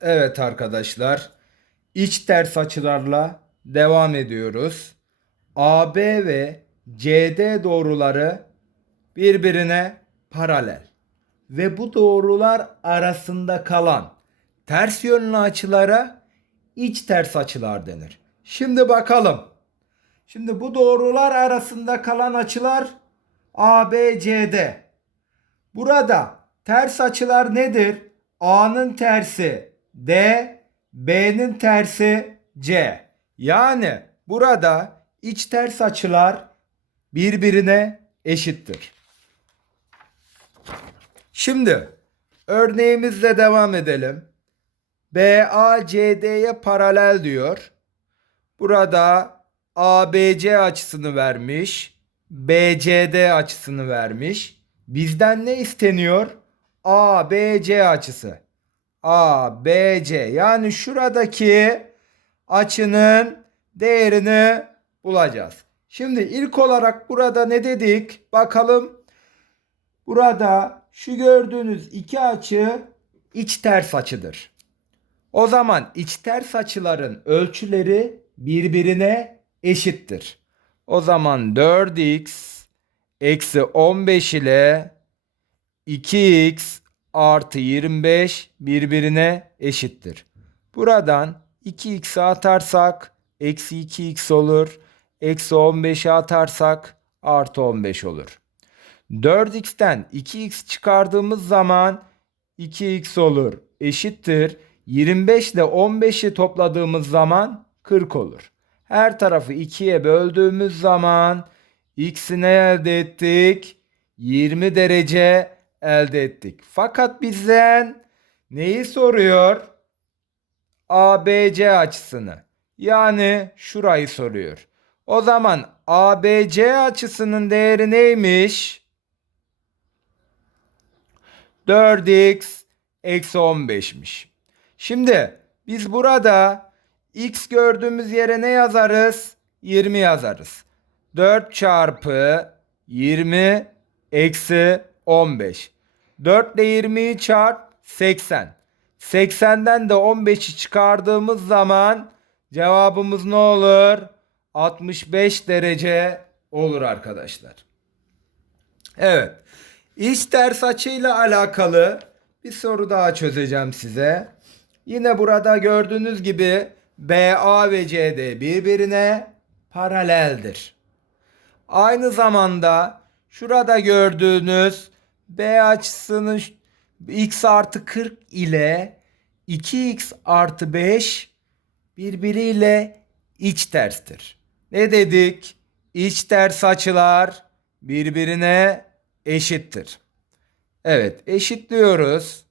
Evet arkadaşlar. İç ters açılarla devam ediyoruz. AB ve CD doğruları birbirine paralel. Ve bu doğrular arasında kalan ters yönlü açılara iç ters açılar denir. Şimdi bakalım. Şimdi bu doğrular arasında kalan açılar ABCD. Burada ters açılar nedir? A'nın tersi D, B'nin tersi C. Yani burada iç ters açılar birbirine eşittir. Şimdi örneğimizle devam edelim. BACD'ye paralel diyor. Burada ABC açısını vermiş. BCD açısını vermiş. Bizden ne isteniyor? ABC açısı. ABC yani şuradaki açının değerini bulacağız. Şimdi ilk olarak burada ne dedik? Bakalım. Burada şu gördüğünüz iki açı iç ters açıdır. O zaman iç ters açıların ölçüleri birbirine eşittir. O zaman 4x eksi 15 ile 2x artı 25 birbirine eşittir. Buradan 2x'i atarsak eksi 2x olur. Eksi 15'i atarsak artı 15 olur. 4x'ten 2x çıkardığımız zaman 2x olur. Eşittir. 25 ile 15'i topladığımız zaman 40 olur. Her tarafı 2'ye böldüğümüz zaman x'i ne elde ettik? 20 derece elde ettik. Fakat bizden neyi soruyor? ABC açısını. Yani şurayı soruyor. O zaman ABC açısının değeri neymiş? 4x eksi 15'miş. Şimdi biz burada x gördüğümüz yere ne yazarız? 20 yazarız. 4 çarpı 20 eksi 15. 4 ile 20'yi çarp 80. 80'den de 15'i çıkardığımız zaman cevabımız ne olur? 65 derece olur arkadaşlar. Evet. İç ters açıyla alakalı bir soru daha çözeceğim size. Yine burada gördüğünüz gibi BA ve CD birbirine paraleldir. Aynı zamanda şurada gördüğünüz B açısının x artı 40 ile 2x artı 5 birbiriyle iç terstir. Ne dedik? İç ters açılar birbirine eşittir. Evet eşitliyoruz.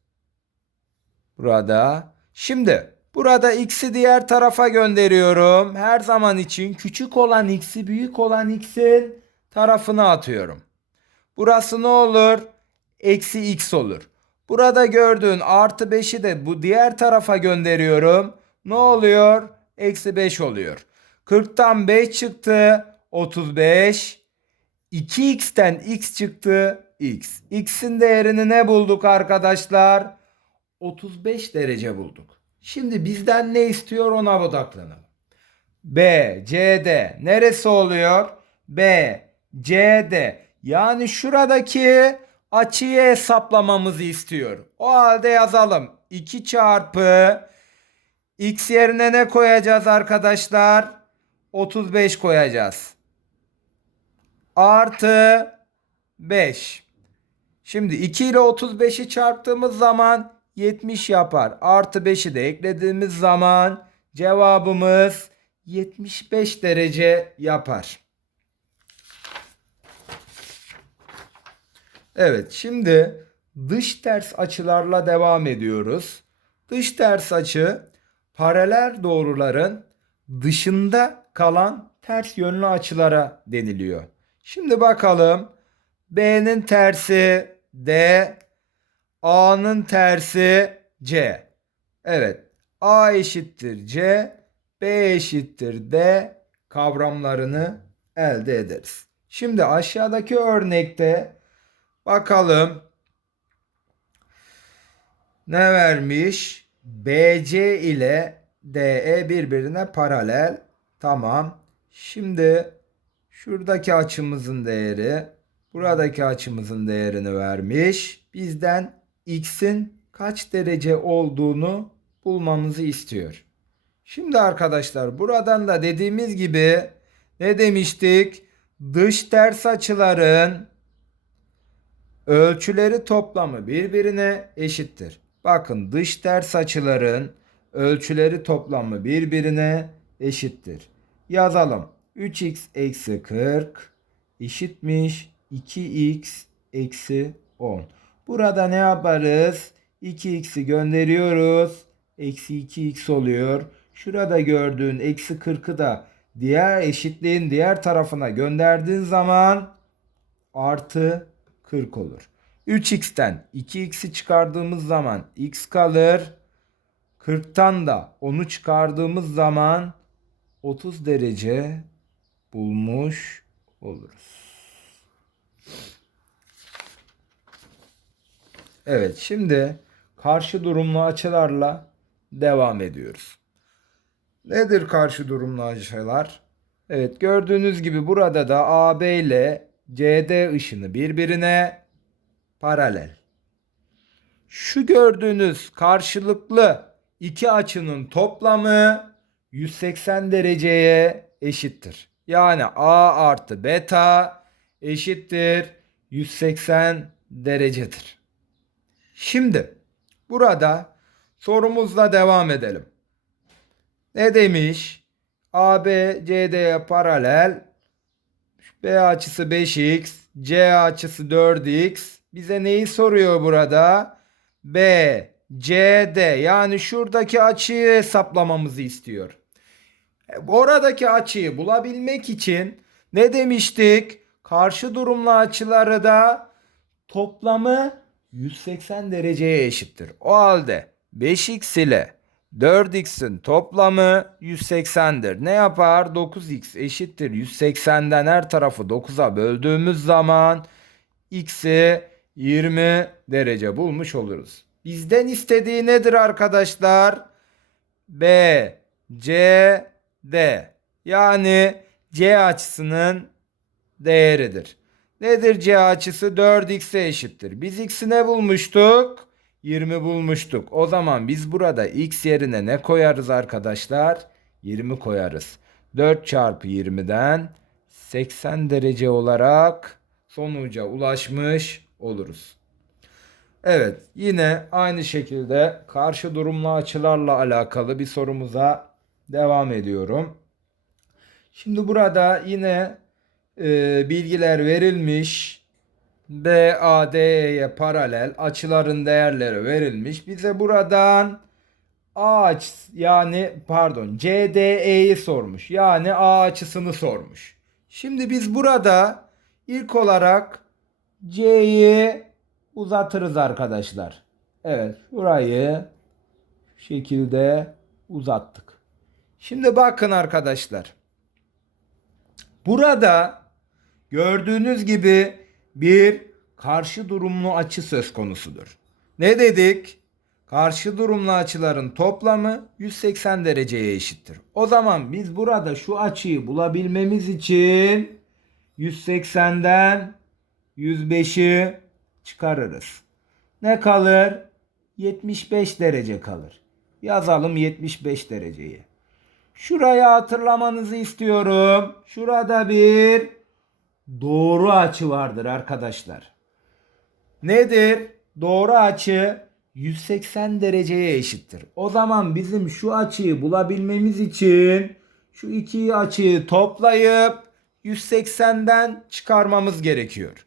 Burada. Şimdi burada x'i diğer tarafa gönderiyorum. Her zaman için küçük olan x'i büyük olan x'in tarafına atıyorum. Burası ne olur? Eksi x olur. Burada gördüğün artı 5'i de bu diğer tarafa gönderiyorum. Ne oluyor? Eksi 5 oluyor. 40'tan 5 çıktı. 35. 2x'ten x çıktı. x. x'in değerini ne bulduk arkadaşlar? 35 derece bulduk. Şimdi bizden ne istiyor ona odaklanalım. B, C, D neresi oluyor? B, C, D. Yani şuradaki açıyı hesaplamamızı istiyor. O halde yazalım. 2 çarpı x yerine ne koyacağız arkadaşlar? 35 koyacağız. Artı 5. Şimdi 2 ile 35'i çarptığımız zaman 70 yapar. Artı 5'i de eklediğimiz zaman cevabımız 75 derece yapar. Evet şimdi dış ters açılarla devam ediyoruz. Dış ters açı paralel doğruların dışında kalan ters yönlü açılara deniliyor. Şimdi bakalım B'nin tersi D, A'nın tersi C. Evet A eşittir C, B eşittir D kavramlarını elde ederiz. Şimdi aşağıdaki örnekte bakalım ne vermiş? BC ile DE birbirine paralel. Tamam. Şimdi şuradaki açımızın değeri buradaki açımızın değerini vermiş. Bizden x'in kaç derece olduğunu bulmamızı istiyor. Şimdi arkadaşlar buradan da dediğimiz gibi ne demiştik? Dış ters açıların ölçüleri toplamı birbirine eşittir. Bakın dış ters açıların ölçüleri toplamı birbirine eşittir. Yazalım. 3x eksi 40 eşitmiş 2x eksi 10. Burada ne yaparız? 2x'i gönderiyoruz. Eksi 2x oluyor. Şurada gördüğün eksi 40'ı da diğer eşitliğin diğer tarafına gönderdiğin zaman artı 40 olur. 3x'ten 2x'i çıkardığımız zaman x kalır. 40'tan da 10'u çıkardığımız zaman 30 derece bulmuş oluruz. Evet şimdi karşı durumlu açılarla devam ediyoruz. Nedir karşı durumlu açılar? Evet gördüğünüz gibi burada da AB ile CD ışını birbirine paralel. Şu gördüğünüz karşılıklı iki açının toplamı 180 dereceye eşittir. Yani A artı beta eşittir 180 derecedir. Şimdi burada sorumuzla devam edelim. Ne demiş? AB CD'ye paralel. B açısı 5x, C açısı 4x. Bize neyi soruyor burada? B, CD yani şuradaki açıyı hesaplamamızı istiyor. E, Oradaki açıyı bulabilmek için ne demiştik? Karşı durumlu açıları da toplamı 180 dereceye eşittir. O halde 5x ile 4x'in toplamı 180'dir. Ne yapar? 9x eşittir 180'den her tarafı 9'a böldüğümüz zaman x'i 20 derece bulmuş oluruz. Bizden istediği nedir arkadaşlar? B, C, D. Yani C açısının değeridir. Nedir C açısı? 4x'e eşittir. Biz x'i ne bulmuştuk? 20 bulmuştuk. O zaman biz burada x yerine ne koyarız arkadaşlar? 20 koyarız. 4 çarpı 20'den 80 derece olarak sonuca ulaşmış oluruz. Evet yine aynı şekilde karşı durumlu açılarla alakalı bir sorumuza devam ediyorum. Şimdi burada yine e, bilgiler verilmiş. BAD'ye paralel açıların değerleri verilmiş. Bize buradan A açısı yani pardon CDE'yi sormuş. Yani A açısını sormuş. Şimdi biz burada ilk olarak C'yi uzatırız arkadaşlar. Evet burayı şu şekilde uzattık. Şimdi bakın arkadaşlar. Burada gördüğünüz gibi bir karşı durumlu açı söz konusudur. Ne dedik? Karşı durumlu açıların toplamı 180 dereceye eşittir. O zaman biz burada şu açıyı bulabilmemiz için 180'den 105'i çıkarırız. Ne kalır? 75 derece kalır. Yazalım 75 dereceyi. Şurayı hatırlamanızı istiyorum. Şurada bir doğru açı vardır arkadaşlar. Nedir? Doğru açı 180 dereceye eşittir. O zaman bizim şu açıyı bulabilmemiz için şu iki açıyı toplayıp 180'den çıkarmamız gerekiyor.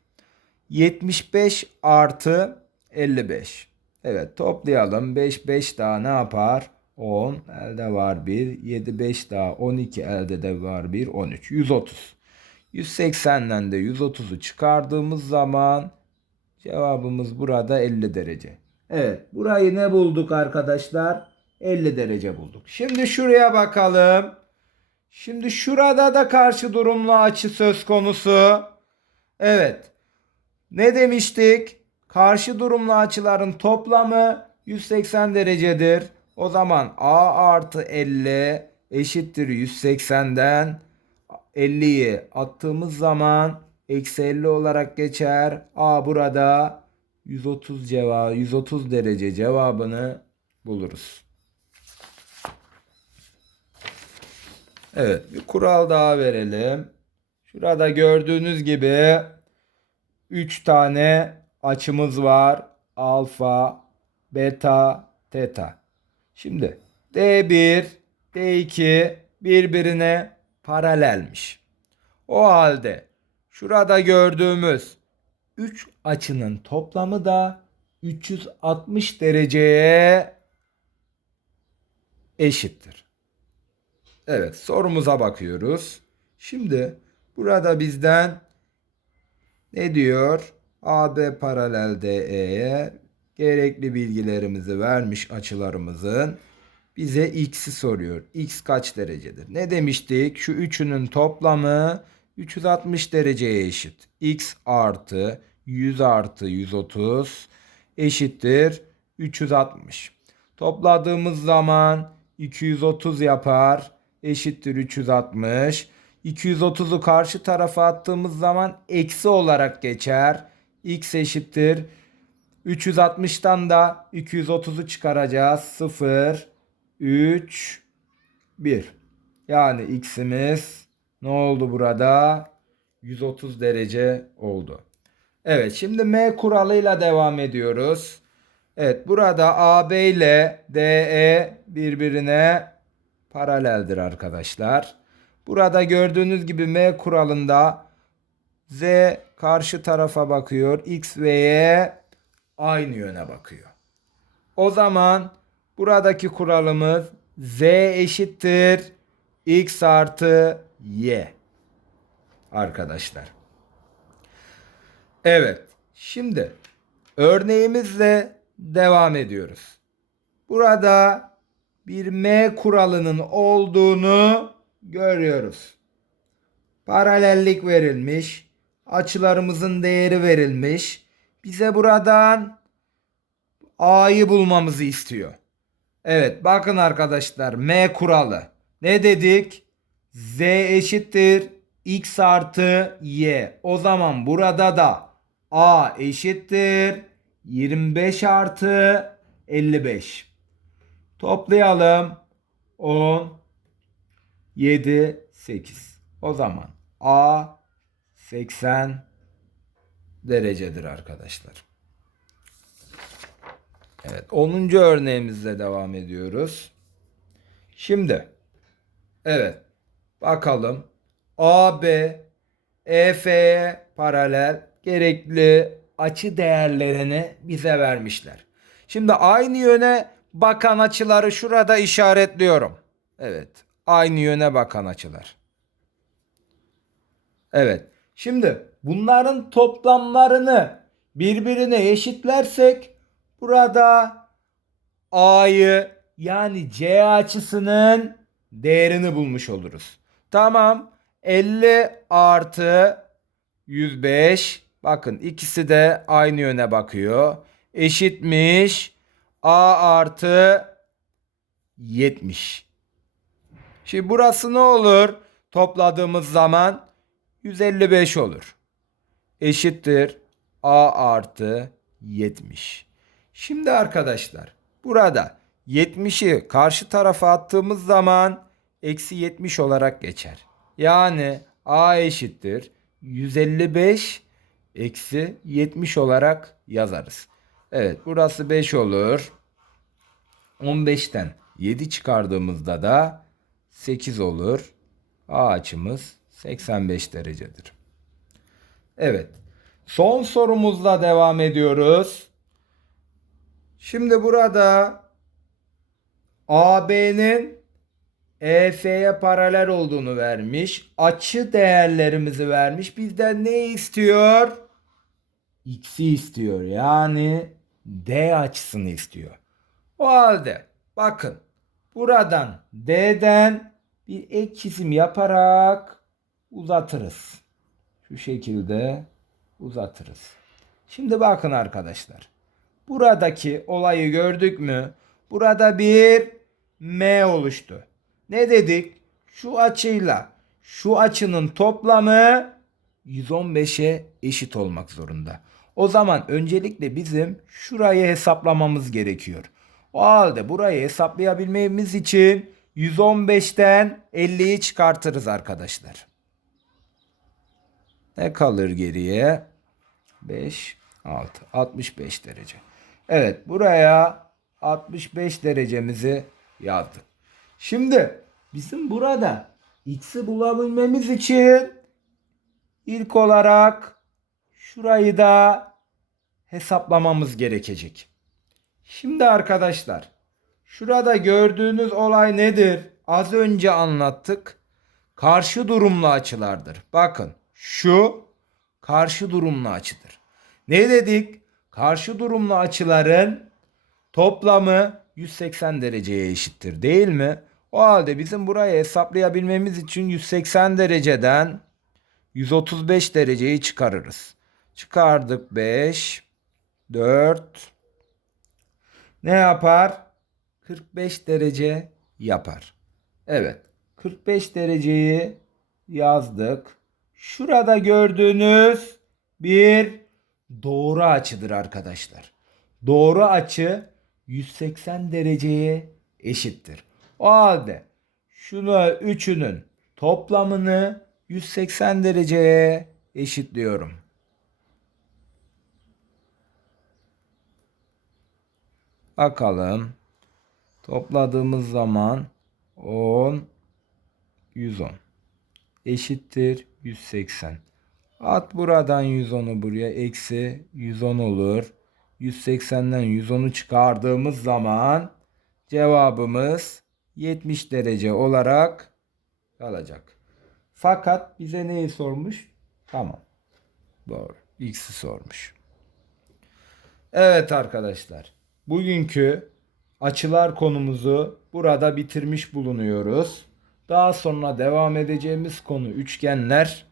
75 artı 55. Evet toplayalım. 5 5 daha ne yapar? 10 elde var 1. 7 5 daha 12 elde de var 1. 13. 130. 180'den de 130'u çıkardığımız zaman cevabımız burada 50 derece. Evet burayı ne bulduk arkadaşlar? 50 derece bulduk. Şimdi şuraya bakalım. Şimdi şurada da karşı durumlu açı söz konusu. Evet. Ne demiştik? Karşı durumlu açıların toplamı 180 derecedir. O zaman A artı 50 eşittir 180'den 50'yi attığımız zaman eksi 50 olarak geçer. A burada 130 cevabı 130 derece cevabını buluruz. Evet bir kural daha verelim. Şurada gördüğünüz gibi 3 tane açımız var. Alfa, beta, teta. Şimdi D1, D2 birbirine paralelmiş. O halde şurada gördüğümüz 3 açının toplamı da 360 dereceye eşittir. Evet sorumuza bakıyoruz. Şimdi burada bizden ne diyor? AB paralel DE'ye gerekli bilgilerimizi vermiş açılarımızın bize x'i soruyor. x kaç derecedir? Ne demiştik? Şu üçünün toplamı 360 dereceye eşit. x artı 100 artı 130 eşittir 360. Topladığımız zaman 230 yapar eşittir 360. 230'u karşı tarafa attığımız zaman eksi olarak geçer. x eşittir. 360'tan da 230'u çıkaracağız. 0, 3, 1. Yani x'imiz ne oldu burada? 130 derece oldu. Evet şimdi M kuralıyla devam ediyoruz. Evet burada AB ile DE birbirine paraleldir arkadaşlar. Burada gördüğünüz gibi M kuralında Z karşı tarafa bakıyor. X ve Y aynı yöne bakıyor. O zaman buradaki kuralımız Z eşittir X artı Y. Arkadaşlar. Evet. Şimdi örneğimizle devam ediyoruz. Burada bir M kuralının olduğunu görüyoruz. Paralellik verilmiş. Açılarımızın değeri verilmiş. Bize buradan A'yı bulmamızı istiyor. Evet bakın arkadaşlar M kuralı. Ne dedik? Z eşittir X artı Y. O zaman burada da A eşittir 25 artı 55. Toplayalım. 10, 7, 8. O zaman A 80 derecedir arkadaşlar. Evet 10. örneğimizle devam ediyoruz. Şimdi evet bakalım AB EF'ye paralel gerekli açı değerlerini bize vermişler. Şimdi aynı yöne bakan açıları şurada işaretliyorum. Evet aynı yöne bakan açılar. Evet. Şimdi bunların toplamlarını birbirine eşitlersek burada A'yı yani C açısının değerini bulmuş oluruz. Tamam. 50 artı 105. Bakın ikisi de aynı yöne bakıyor. Eşitmiş. A artı 70. Şimdi burası ne olur? Topladığımız zaman 155 olur. Eşittir A artı 70. Şimdi arkadaşlar burada 70'i karşı tarafa attığımız zaman eksi 70 olarak geçer. Yani A eşittir 155 eksi 70 olarak yazarız. Evet burası 5 olur. 15'ten 7 çıkardığımızda da 8 olur. A açımız 85 derecedir. Evet. Son sorumuzla devam ediyoruz. Şimdi burada AB'nin EF'ye paralel olduğunu vermiş. Açı değerlerimizi vermiş. Bizden ne istiyor? X'i istiyor. Yani D açısını istiyor. O halde bakın buradan D'den bir ek çizim yaparak uzatırız. Şu şekilde uzatırız. Şimdi bakın arkadaşlar. Buradaki olayı gördük mü? Burada bir M oluştu. Ne dedik? Şu açıyla şu açının toplamı 115'e eşit olmak zorunda. O zaman öncelikle bizim şurayı hesaplamamız gerekiyor. O halde burayı hesaplayabilmemiz için 115'ten 50'yi çıkartırız arkadaşlar. Ne kalır geriye? 5, 6, 65 derece. Evet buraya 65 derecemizi yazdık. Şimdi bizim burada x'i bulabilmemiz için ilk olarak şurayı da hesaplamamız gerekecek. Şimdi arkadaşlar şurada gördüğünüz olay nedir? Az önce anlattık. Karşı durumlu açılardır. Bakın şu karşı durumlu açıdır. Ne dedik? Karşı durumlu açıların toplamı 180 dereceye eşittir değil mi? O halde bizim burayı hesaplayabilmemiz için 180 dereceden 135 dereceyi çıkarırız. Çıkardık 5, 4, ne yapar? 45 derece yapar. Evet. 45 dereceyi yazdık. Şurada gördüğünüz bir doğru açıdır arkadaşlar. Doğru açı 180 dereceye eşittir. O halde şunu üçünün toplamını 180 dereceye eşitliyorum. Bakalım. Topladığımız zaman 10 110 eşittir 180. At buradan 110'u buraya eksi 110 olur. 180'den 110'u çıkardığımız zaman cevabımız 70 derece olarak kalacak. Fakat bize neyi sormuş? Tamam. Doğru. X'i sormuş. Evet arkadaşlar. Bugünkü açılar konumuzu burada bitirmiş bulunuyoruz. Daha sonra devam edeceğimiz konu üçgenler.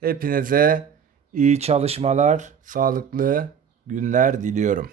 Hepinize iyi çalışmalar, sağlıklı günler diliyorum.